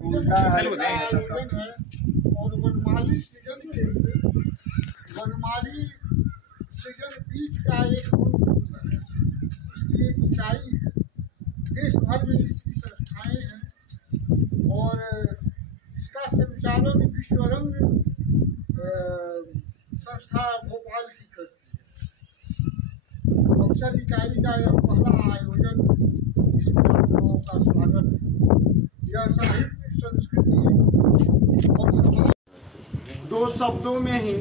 आयोजन है और वनमाली सृजन केंद्र वनमाली सृजन पीठ का एक मूल है, उसकी एक इकाई है। देश भर में इसकी संस्थाएं हैं और इसका संचालन विश्वरंग संस्था भोपाल की करती है। अवसर इकाई का यह पहला आयोजन, इसमें आप लोगों का स्वागत है। यह साहित्य, संस्कृति और समाज, दो शब्दों में ही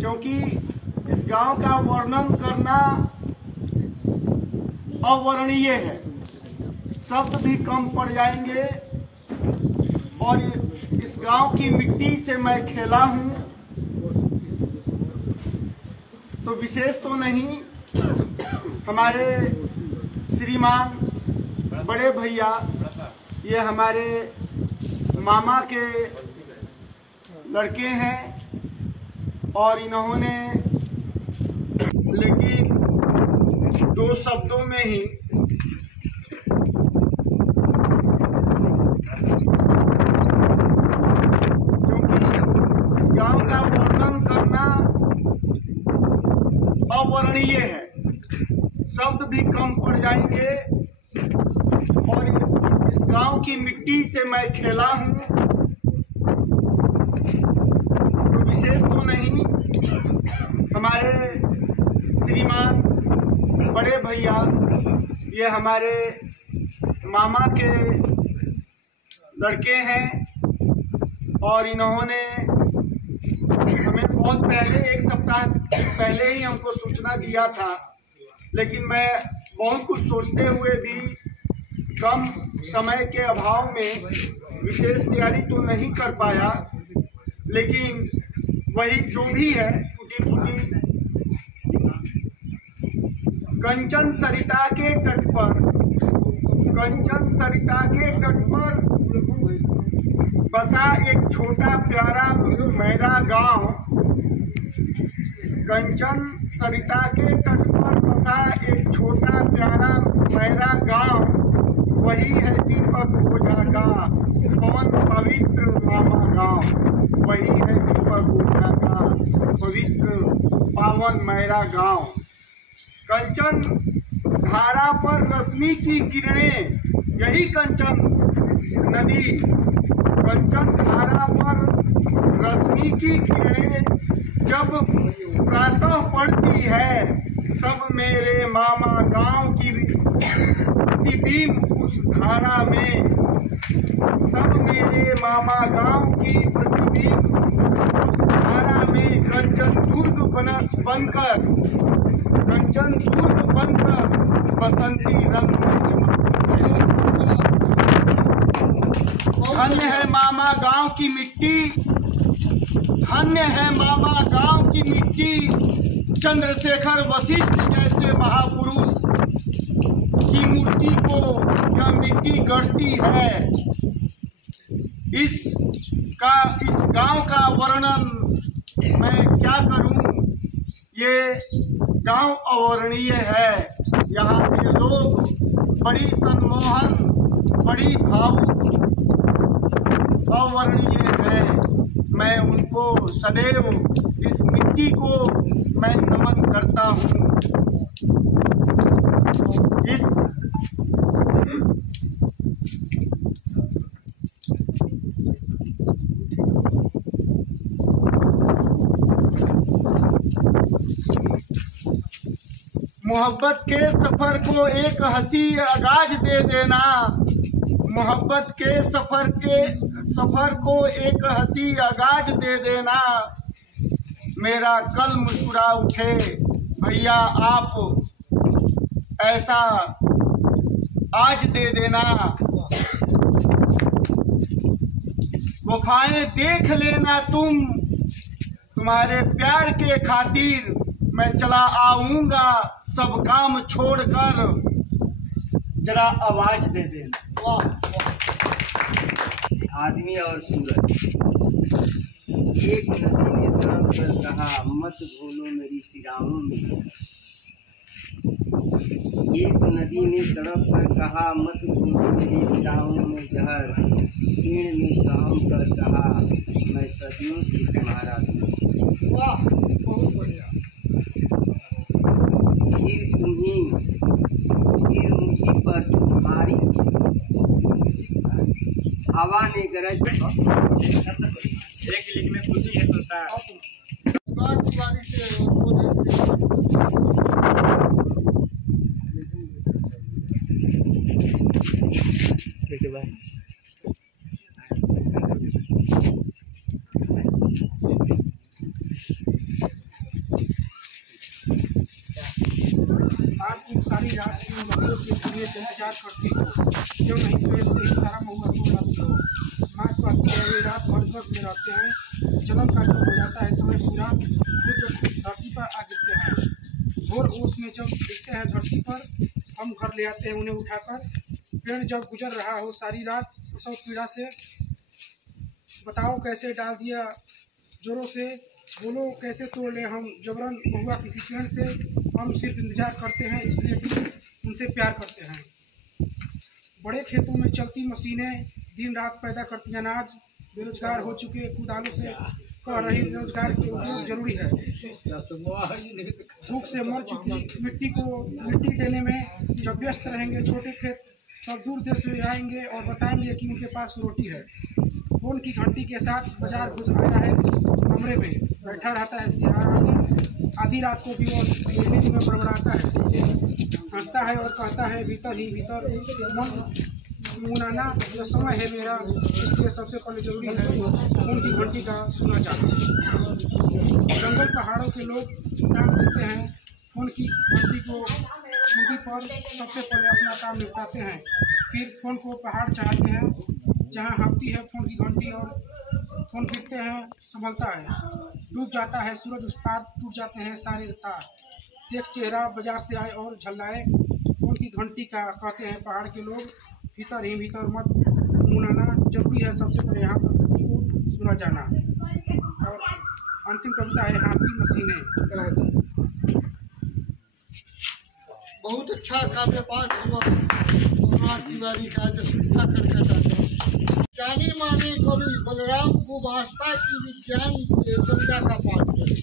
क्योंकि इस गांव का वर्णन करना अवर्णनीय है, शब्द भी कम पड़ जाएंगे। और इस गांव की मिट्टी से मैं खेला हूं तो विशेष तो नहीं, हमारे श्रीमान बड़े भैया, ये हमारे मामा के लड़के हैं और इन्होंने, लेकिन दो शब्दों में ही क्योंकि इस गांव का वर्णन करना अवर्णनीय है, शब्द भी कम पड़ जाएंगे। और इस गांव की मिट्टी से मैं खेला हूं तो विशेष तो नहीं, हमारे श्रीमान बड़े भैया, ये हमारे मामा के लड़के हैं और इन्होंने हमें बहुत पहले, एक सप्ताह पहले ही हमको सूचना दिया था, लेकिन मैं बहुत कुछ सोचते हुए भी कम समय के अभाव में विशेष तैयारी तो नहीं कर पाया। लेकिन वही जो भी है, टूटी कंचन सरिता के तट पर, कंचन सरिता के तट पर बसा एक छोटा प्यारा मेरा गांव। कंचन सरिता के तट पर बसा एक छोटा प्यारा मेरा गांव, वही है दीपक ओझा का पवन पवित्र मामा गांव, वही है दीपक ओझा का पवित्र पावन मेरा गांव। कंचन धारा पर रश्मि की किरणें, यही कंचन नदी, कंचन धारा पर रश्मि की किरणें जब प्रातः पड़ती है, सब मेरे मामा गांव की प्रतिबिंब उस धारा में, सब मेरे मामा गांव की प्रतिबिंब उस धारा में कंचन दुर्ग बनकर, कंचन दुर्ग बनकर बसंती रंग में चमकती है। धन्य है मामा गांव की मिट्टी, धन्य है मामा गांव की मिट्टी। चंद्रशेखर वशिष्ठ जैसे महापुरुष की मूर्ति को यह मिट्टी गढ़ती है। इस गांव का वर्णन मैं क्या करूं, ये गांव अवर्णनीय है। यहाँ के लोग बड़ी सम्मोहन, बड़ी भावुक, अवर्णनीय है। मैं उनको सदैव, इस मिट्टी को मैं नमन करता हूँ। इस मोहब्बत के सफर को एक हंसी आगाज दे देना, मोहब्बत के सफर को एक हंसी आगाज दे देना। मेरा कल मुस्कुरा उठे भैया आप, ऐसा आज दे देना। वफाएं देख लेना तुम, तुम्हारे प्यार के खातिर मैं चला आऊंगा सब काम छोड़कर, जरा आवाज दे देना। वाह, आदमी और सूरज, एक नदी ने तरफ कर कहा, मत भूलो मेरी सिराओं में एक नदी ने तड़प कर कहा, मत घोलो मेरे विलाओं में जहर। कीड़ ने सहम कर कहा, मैं सदियों से तुम्हारा हूँ। वाह, बहुत बढ़िया। फिर मुझी पर तुम्हारी हवा ने गरज। एक लिख में खुशी है संसार। तिवारी से उनको आप सारी रात की महुआ के लिए इंतजार करती हो, क्यों नहीं पेड़ से ही सारा महुआ तोड़ लाती हो। माँ कहती है वे रात भर गर्भ में रहते हैं, जन्म का जब हो जाता है समय पूरा, खुद धरती पर आ गिरते हैं। भोर ओस में जब दिखते हैं धरती पर, हम घर ले आते हैं उन्हें उठाकर। पेड़ जब गुजर रहा हो सारी रात प्रसव पीड़ा से, बताओ कैसे डाल दिया जोरों से, बोलो कैसे तोड़ ले हम जबरन महुआ किसी पेड़ से। हम सिर्फ इंतजार करते हैं इसलिए कि उनसे प्यार करते हैं। बड़े खेतों में चलती मशीनें दिन रात पैदा करती अनाज, बेरोजगार हो चुके कुदालों से कह रही रोजगार के उद्योग जरूरी है। भूख से मर चुकी मिट्टी देने में जब व्यस्त रहेंगे छोटे खेत, तब दूर देश से आएंगे और बताएंगे कि उनके पास रोटी है। फोन की घंटी के साथ बाजार घुस आया है, कमरे में बैठा रहता है सियारानी। आधी रात को भी वो लेडीज में बड़बड़ाता है, हंसता है और कहता है भीतर ही भीतर मन मुनाना जो समय है मेरा, इसलिए सबसे पहले जरूरी है फोन की घंटी का सुना जाना। जंगल पहाड़ों के लोग काम करते हैं, फोन की घंटी को मुट्ठी पर सबसे पहले अपना काम निपटाते हैं, फिर फोन को पहाड़ चढ़ाते हैं जहाँ हाँकती है फोन की घंटी और फोन गिरते हैं संभलता है। डूब जाता है सूरज उस पार, टूट जाते हैं सारे तार। देख चेहरा बाजार से आए और झल्लाए, फोन की घंटी का कहते हैं पहाड़ के लोग, भीतर ही भीतर मत मुनाना, जरूरी है सबसे पहले यहाँ पर घंटी को सुना जाना। और अंतिम कविता है हाँकती मशीनें। बहुत अच्छा काव्य पाठ हुआ अनुराग तिवारी का, जो शिक्षा करके जाते हैं। जाने माने कवि बलराम को भाषा की विज्ञान कविता का पाठ करें।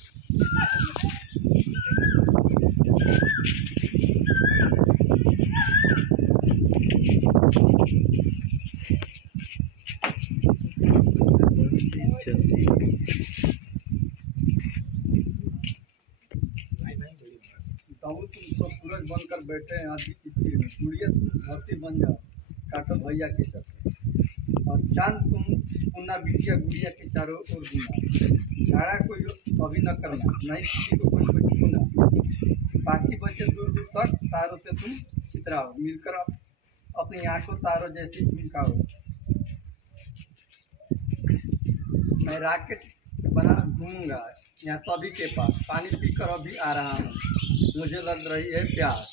तुम सब सूरज बनकर बैठे हैं आधी चिश्ती में, सूर्य धरती बन जाओ काटो भैया के चलते, और चांद तुम पुन्ना बिटिया गुड़िया के चारों ओर घूमना। झाड़ा कोई अभी न करना, नहीं किसी को कोई कुछ छूना। बाकी बचे दूर दूर तक तारों से तुम चितराओ, मिलकर अपनी आंखों तारों जैसी झुमकाओ। मैं राकेट बना घूमूंगा यहाँ सभी के पास, पानी पीकर अभी आ रहा हूँ, मुझे लग रही है प्यास।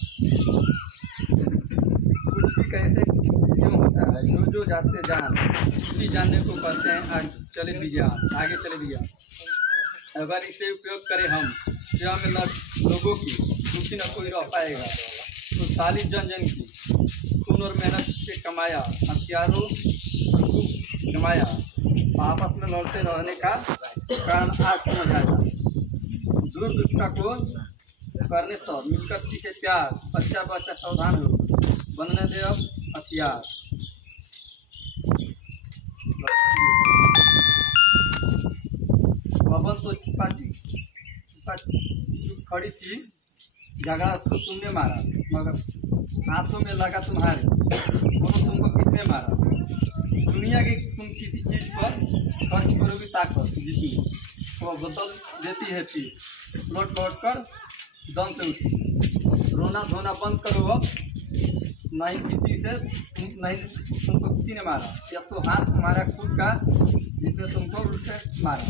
कुछ भी कैसे क्यों होता है, जो जो जाते जान उसी जानने को कहते हैं आगे चले विज्ञान। अगर इसे उपयोग करें हम सेवा में लोगों की, दुखी न कोई रह पाएगा। तो साली जन जन की खून और मेहनत से कमाया, हथियारों को कमाया, आपस में लड़ते रहने का कारण आज समझ आया। दूर दुष्टा को करने तो मिलकर सीखे प्यार, बच्चा बच्चा सावधान हो, बनने दे अब हथियार। पवन तो चुप खड़ी थी, झगड़ा उसको तुमने मारा, मगर हाथों में लगा तुम्हारे, दोनों तुमको किसने मारा। दुनिया के तुम किसी चीज़ पर खर्च करोगी ताकत जितनी, वो बदल देती है फिर लौट लौट कर दम से उठी। रोना धोना बंद करो अब, नहीं किसी से नहीं तुमको किसी ने मारा, जब तो हाथ तुम्हारा खुद का जिसने तुमको उल्टे मारा।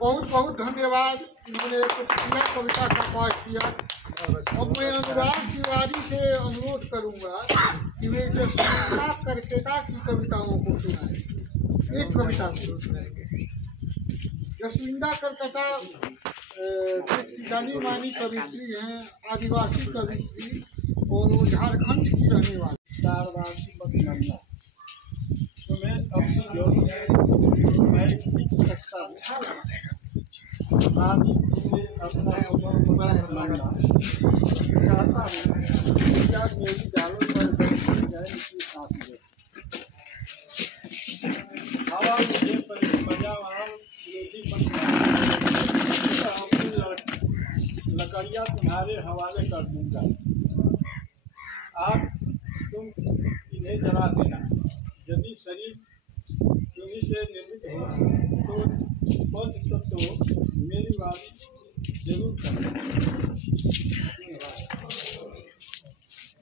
बहुत बहुत धन्यवाद, इन्होंने बढ़िया कविता का पाठ किया। अब मैं अनुराग तिवारी से अनुरोध करूंगा कि वे जसविंदा करकेटा की कविताओं को सुनाएं। एक कविता को जसविंदा करकेटा देश की जानी मानी कवित्री हैं, आदिवासी कवित्री, और वो झारखंड की रहने वाली। तो मैं अपनी जॉब में मैं सीख सकता हूँ। आदि से अपना मानना चाहता हूँ क्या मेरी डालों पर बैठी जाए इसकी सांस में। हवा मुझे पर्यावरण विरोधी अपनी लकड़ियाँ तुम्हारे हवाले कर दूंगा। आप तुम इन्हें जला देना। यदि शरीर तुम्ही से निर्मित हो तो पंच तत्व मेरी वाणी जरूर करना।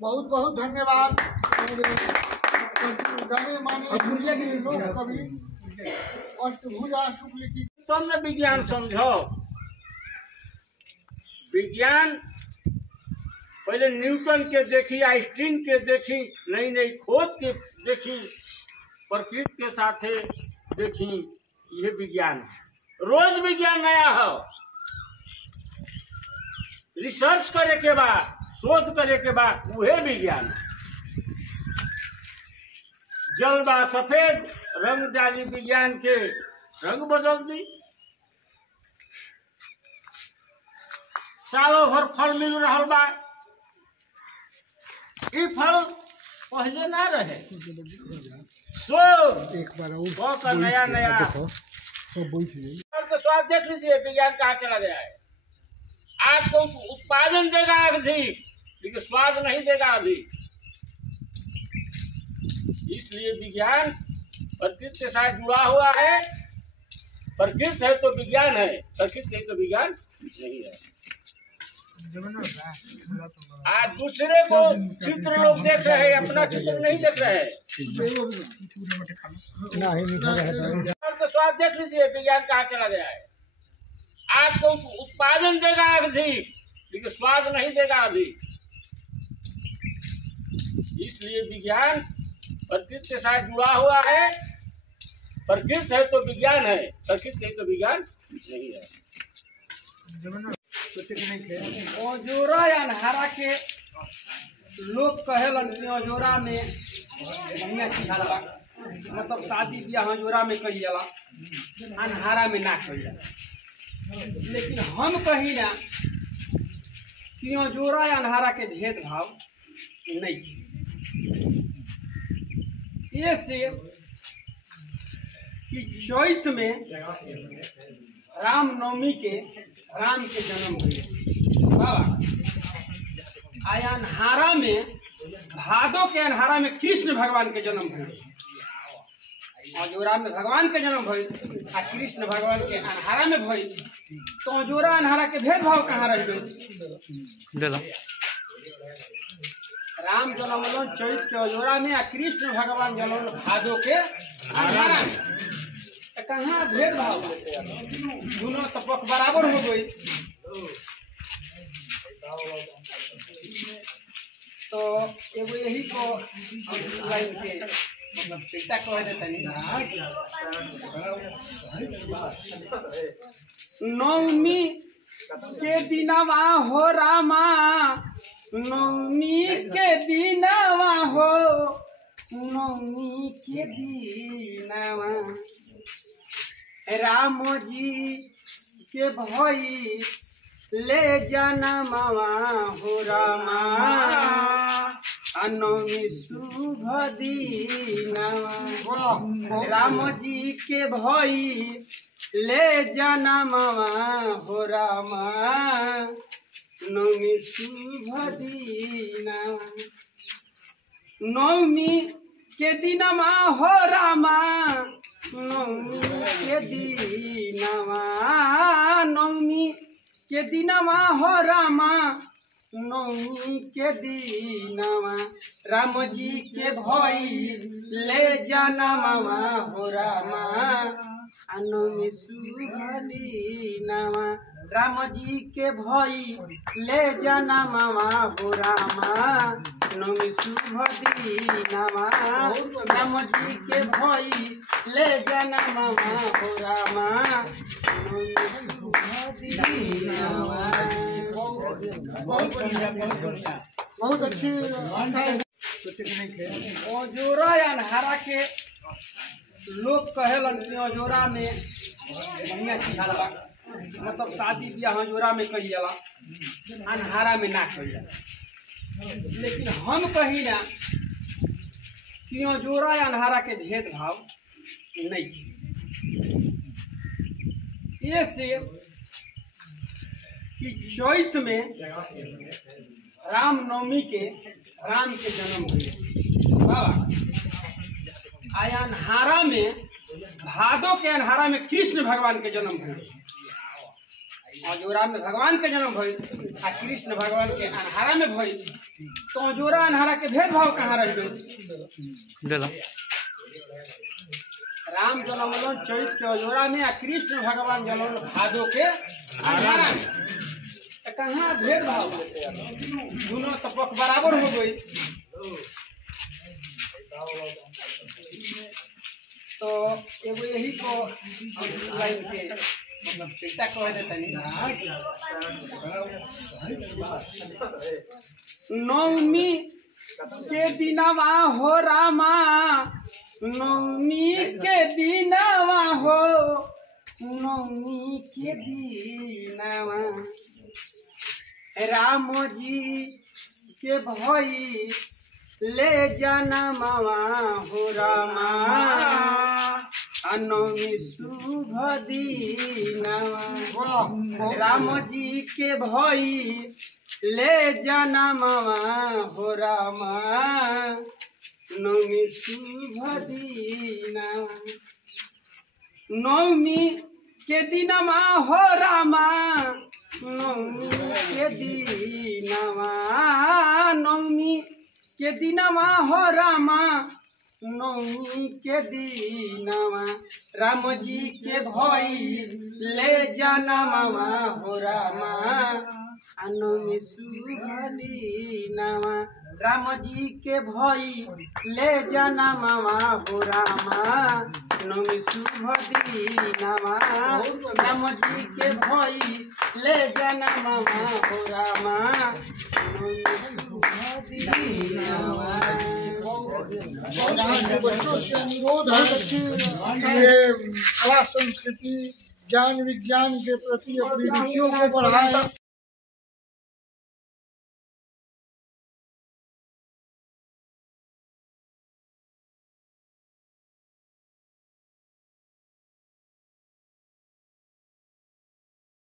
बहुत बहुत धन्यवाद। जाने माने लोक कवि अष्टभुजा शुक्ल की। तुमने विज्ञान समझो। विज्ञान पहले न्यूटन के देखी, आइंस्टीन के देखी, नई नई खोज के देखी, प्रकृति के साथ देखी। यह विज्ञान है। रोज विज्ञान नया हो। रिसर्च करे के बाद, शोध करे के बाद वह विज्ञान है। जल बा सफेद रंग डाली विज्ञान के रंग बदल दी। सालों भर फल मिल रहा बा। ये फल पहले ना रहे। एक बार बहुत नया नया स्वाद देख लीजिए। विज्ञान कहाँ चला गया है। आपको उत्पादन देगा अधिक, लेकिन स्वाद नहीं देगा अधिक। इसलिए विज्ञान प्रकृति के साथ जुड़ा हुआ है। प्रकृति है तो विज्ञान है, प्रकृति है तो विज्ञान नहीं है। आज दूसरे को चित्र लोग देख रहे हैं, अपना चित्र नहीं देख रहे हैं। स्वाद देख लीजिए। विज्ञान कहाँ चला गया है। आपको उत्पादन देगा अधिक, लेकिन स्वाद नहीं देगा अधिक। इसलिए विज्ञान प्रकृति के साथ जुड़ा हुआ है। प्रकृति है तो विज्ञान है, प्रकृति है तो विज्ञान नहीं है। औजोरा या अन्हारा के लोग कहेलन कि औजोरा में बढ़िया चीज होला। मतलब शादी ब्याह औजोरा में कही जाला, अन्हारा में ना कही जाला। लेकिन हम कही ना कि औजोरा या अन्हारा के भेदभाव नहीं है। ये से कि चैत में रामनवमी के राम के जन्म हुए बाबा। आया अन्हारा में भादो के अन्हारा में कृष्ण भगवान के जन्म हुए। औजोरा में भगवान के जन्म भइल आ कृष्ण भगवान के अन्हारा में भइल। तो औजोरा अन्हारा के भेदभाव कहाँ रह गए। राम जन्मलन चैत के औजोरा में आ कृष्ण भगवान जन्मलन भादो के अन्हारा में। कहाँ भेदभाव दोनों तो पक्ष बराबर हो गई। तो एगो यही को लाइन के मतलब चिंता कह देता नहीं। नवमी के दिनवा हो रामा, नवमी के दिनवा हो, नवमी के दिनवा राम जी के भई ले जनमवा हो रामा। नवमी शुभ दीनवा राम जी के भई ले जनमवा हो रामा। नवमी शुभ दीनवा नवमी के दिनमा हो रामा। नवमी के दिनमा, नवमी के दिनमा हो रामा। नवमी के दिनमा राम जी के भई ले जनमवा हो रामा। नवमी शुभ दीनवा राम जी के भई ले जनमवा हो रामा। नवमी शुभ दीनवा राम जी के भई ले जनमवा हो रामा। नवमी शुभ दीनवा। बहुत अच्छी भाषा है। औजोरा या अन्हारा के लोग कहेलन कि औजोरा में बढ़िया चीज होला, मतलब शादी ब्याह औजोरा में कही जाला, अन्हारा में ना कही जाला। लेकिन हम कही ना कि औजोरा या अन्हारा के भेदभाव नहीं है। ये से कि चैत में रामनवमी के राम के जन्म हुए बाबा, आया अन्हारा में भादो के अन्हारा में कृष्ण भगवान के जन्म हुए। औजोरा में भगवान के जन्म भइल आ कृष्ण भगवान के अन्हारा में भइल, तो औजोरा अन्हारा के भेदभाव कहाँ रह गए? राम जन्मलन चैत के औजोरा में आ कृष्ण भगवान जन्मलन भादो के अन्हारा में, तो कहाँ भेदभाव? दोनों तो पक्ष बराबर हो गई। तो एगो यही को लाइन के मतलब चिंता कह देता नवमी के दिनवा हो रामा, नवमी के दिनवा हो, नवमी के दिनवा राम जी के भई ले जनमवा हो रामा, नवमी शुभ दीनवा राम जी के भई ले जनमवा हो रामा, नवमी शुभ दीनवा। नवमी के दिनमा हो रामा, नवमी के दिनमा, नवमी के दिनमा हो रामा, नवमी के दिनमा राम जी के भई ले जनमवा हो रामा, नवमी शुभ दीनवा राम जी के भई ले जनमवा हो रामा, नवमी शुभ दीनवा राम जी के भई ले जनमवा हो रामा, नवमी शुभ दीनवा। यहाँ के बच्चों से अनुरोध है कि ये कला संस्कृति ज्ञान विज्ञान के प्रति अपनी रुचियों को बढ़ाएं।